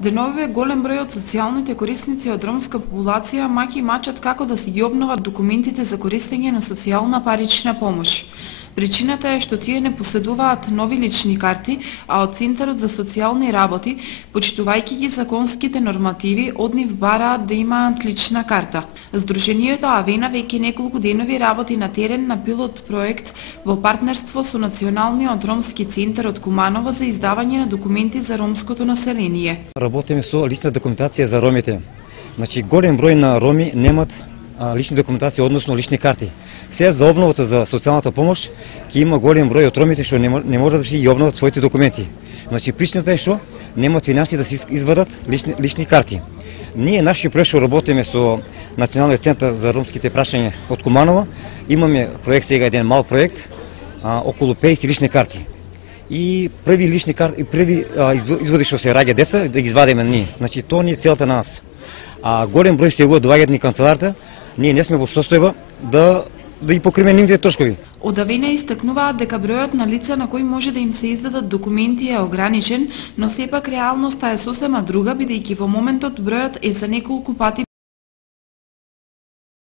Деновиве голем број од социјалните корисници од ромска популација маки мачат како да си ги обноват документите за користење на социјална парична помош. Причината е што тие не поседуваат нови лични карти, а од Центарот за социјални работи, почитувајќи ги законските нормативи, од нив бараат да имаат лична карта. Здруженијето Авена веќе неколку денови работи на терен на пилот проект во партнерство со Националниот ромски центар од Куманово за издавање на документи за ромското население. Работиме со лична документација за ромите. Значи, голем број на роми немат лични документации, односно лични карти. Сега за обновата за социјалната помош ќе има голем број од ромите што не може да си ги обноват своите документи. Значи причината е што немат финанси да си извадат лични карти. Ние нашиот проект што работиме со Националниот центар за ромските прашања од Куманово, имаме проект сега еден мал проект, околу 50 лични карти. И први лични карти, први изводи што се раѓа деца да ги извадиме ние. Значи тоа не е целта на нас. Голем број се доаѓаат ни канцеларата, ние не сме во состојба да ги покриеме нивните трошкови. Од Авена истакнуваат дека бројот на лица на кои може да им се издадат документи е ограничен, но сепак реалноста е сосема друга, бидејќи во моментот бројот е за неколку пати